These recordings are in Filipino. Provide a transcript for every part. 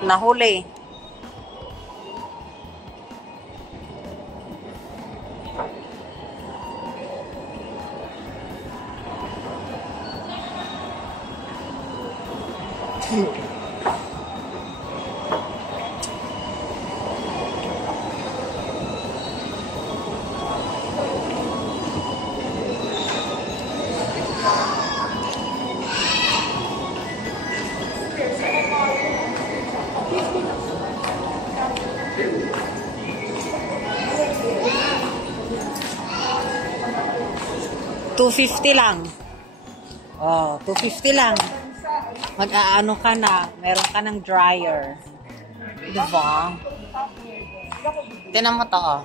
Nahuli. $250 lang. Oh, $250 lang. Mag-aano ka na. Meron ka ng dryer. Diba? Tinan mo to, oh.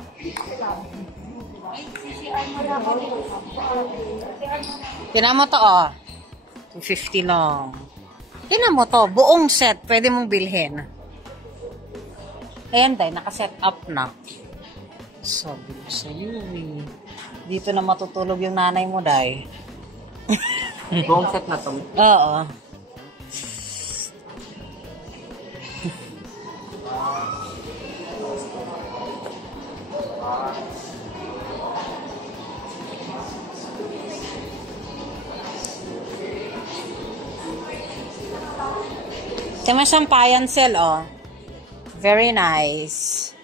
Tinan mo to, oh. $250 lang. Tinan mo to. Buong set. Pwede mong bilhin. Ayan, day. Naka-set up na. Sabi ko sa'yo, eh. Dito na matutulog yung nanay mo, day. Buong set na to? Oo. Tama sampayan sale, oh. Very nice.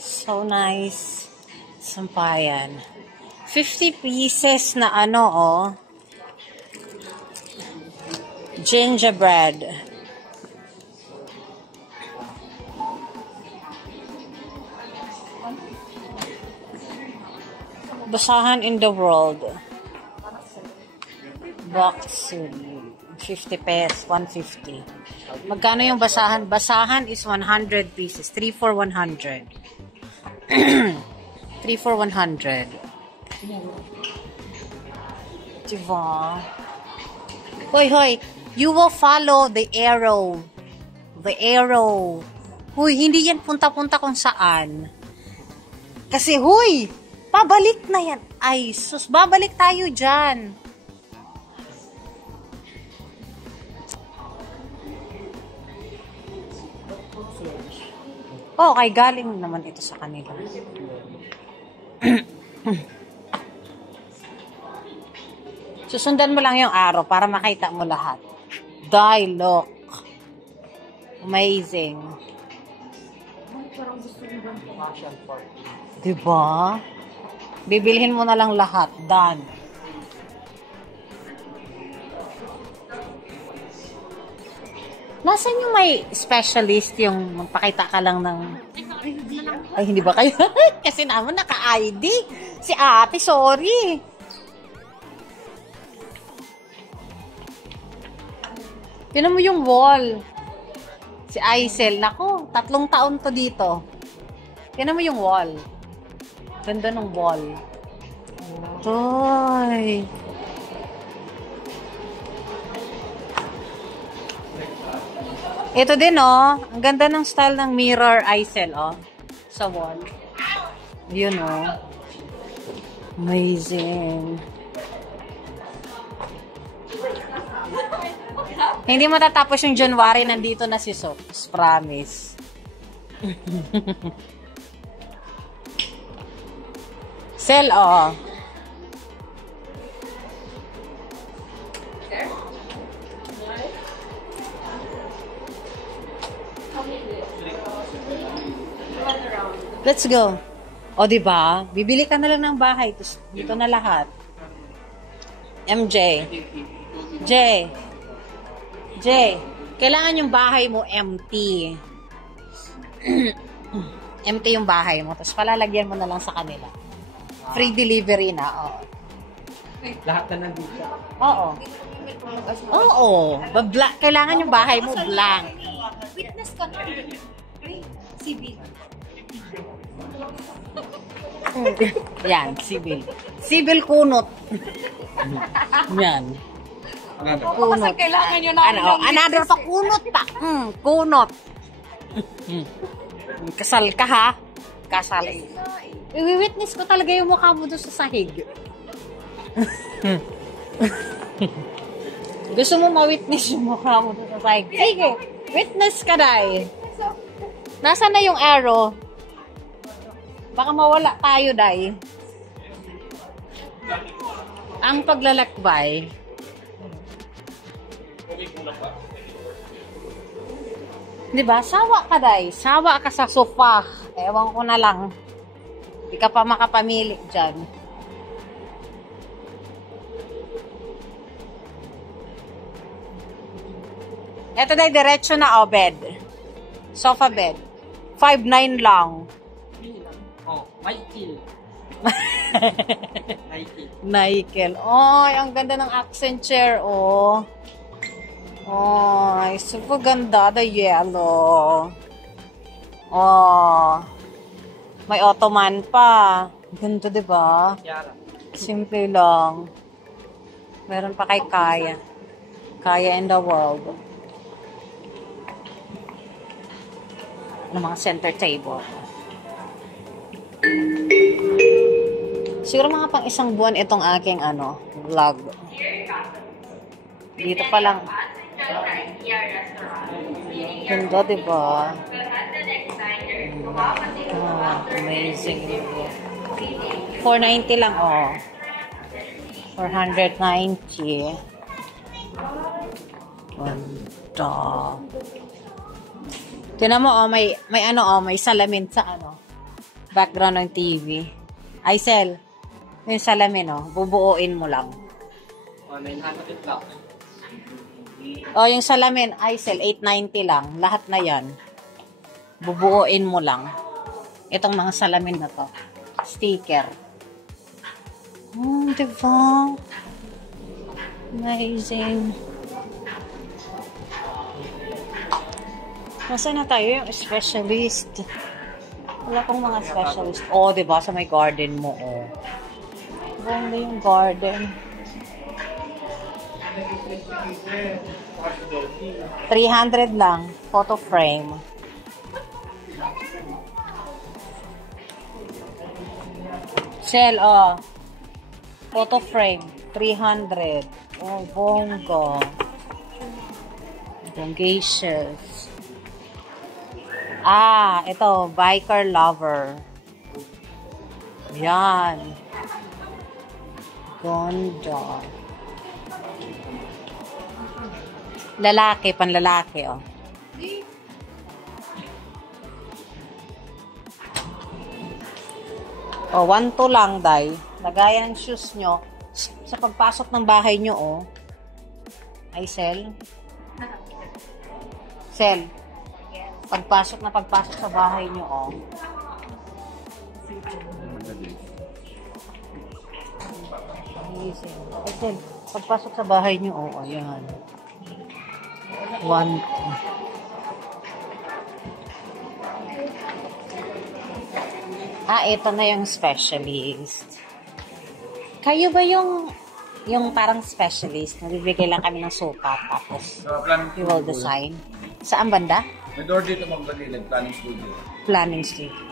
So nice. Sampayan. 50 pieces na ano, oh. Gingerbread. Basahan in the world. Box 50 pesos, 150. Magkano yung basahan? Basahan is 100 pieces. 3 for 100. 3 for 100. Diba? Hoy, hoy. You will follow the arrow. The arrow. Huy, hindi yan punta-punta kung saan. Kasi, huy, pabalik na yan. Ay, sus, babalik tayo dyan. Oh, kay galing naman ito sa kanila. Susundan mo lang yung arrow para makita mo lahat. Look. Amazing. Diba? Bibilhin mo na lang lahat. Done. Nasaan yung may specialist yung magpakita ka lang ng... Ay, hindi ba kayo? Kasi naman naka-ID. Si ate, sorry. Tinan mo yung wall. Si Aisel. Naku, 3 taon to dito. Tinan mo yung wall. Ganda ng wall. Toy. Ito din, oh. Ang ganda ng style ng mirror Aisel, oh. Sa wall. Yun, oh. Amazing. Hindi matatapos yung January, nandito na si Sops. Promise. Sell, oh. Let's go. O, diba? Bibili ka na lang ng bahay. Tapos dito na lahat. MJ. J. Kailangan yung bahay mo empty. Empty yung bahay mo. Tapos palalagyan mo na lang sa kanila. Free delivery na. Oh. Lahat na nandito. Oo. Oo. Kailangan yung bahay mo blank. Witness ka na. Civil. Yan, civil. Civil kunot. Yan. Kunot. Kasi kailangan nyo na. Another pa, kunot pa. Kunot. Kasal ka, ha? Kasal. I-witness ko talaga yung mukha mo doon sa sahig. Gusto mo ma-witness yung mukha mo doon sa sahig? Sige. Witness ka, Day. Nasaan na yung arrow? Baka mawala tayo, Day. Ang paglalakbay. Diba? Sawa ka, Day. Sawa ka sa sofa. Ewan ko na lang. Di ka pa makapamili dyan. Eto, Day, diretso na, bed. Sofa bed. 5'9" lang. Oh, Michael. Michael. Ay, ang ganda ng accent chair, oh. Ay, super ganda. The yellow. Oh. May ottoman pa. Ganda, diba? Yara. Simple lang. Meron pa kay Kaya. Kaya in the world. Ng mga center table. Siguro mga pang isang buwan itong aking vlog. Dito pa lang. Ganda, diba? Amazing. 490 lang, oh. 490. Ganda. Tinan mo, may salamin sa background ng TV. Aisel, yung salamin, bubuuin mo lang. 900 lang. Yung salamin, Aisel, 890 lang. Lahat na yan. Bubuuin mo lang. Itong mga salamin na to. Sticker. Diba? Amazing. Nasaan na tayo yung specialist? Wala pong mga specialist. Oh, diba? Sa may garden mo, oh. Ganda yung garden. 300 lang. Photo frame. Shell, oh. Photo frame. 300. Oh, bongga. Bongacious. Ito. Biker lover. Yan. Ganda. Lalaki, panlalaki, oh. Oh, 1-2 lang, Day. Lagayan ng shoes nyo sa pagpasok ng bahay nyo, oh. Ay, Sel. Sel. Pagpasok sa bahay nyo, oh. Amazing. Ay, Sel. Pagpasok sa bahay nyo, oh. Ayan. 1-2. Ito na yung specialist. Kayo ba yung parang specialist? Nagbibigay lang kami ng sukat tapos we will design. Saan banda? May door dito magbalilin, planning studio. Planning studio.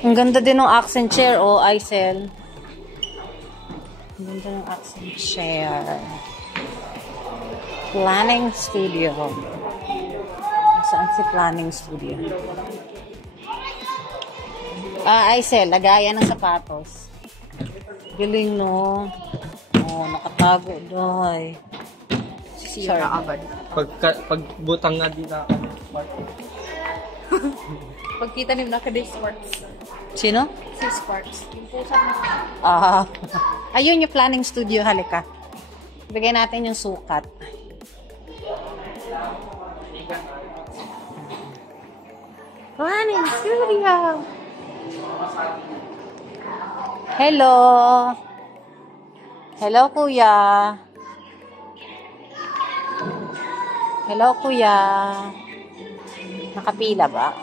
Ang ganda din ng accent chair, oh, Aisel. Ang ganda ng accent chair. Planning studio. Saan si planning studio? Aisel, lagayan ng sapatos. Galing, no? Oh, nakatago doy. Sorry. Pagbutang nga din na smart. Pagkita ni Naka Day Sports. Sino? Si Sports. Yung pusa na. Ayun yung planning studio, halika. Bigay natin yung sukat. Planning studio. Hello. Hello, kuya. Hello, kuya. Nakapila ba?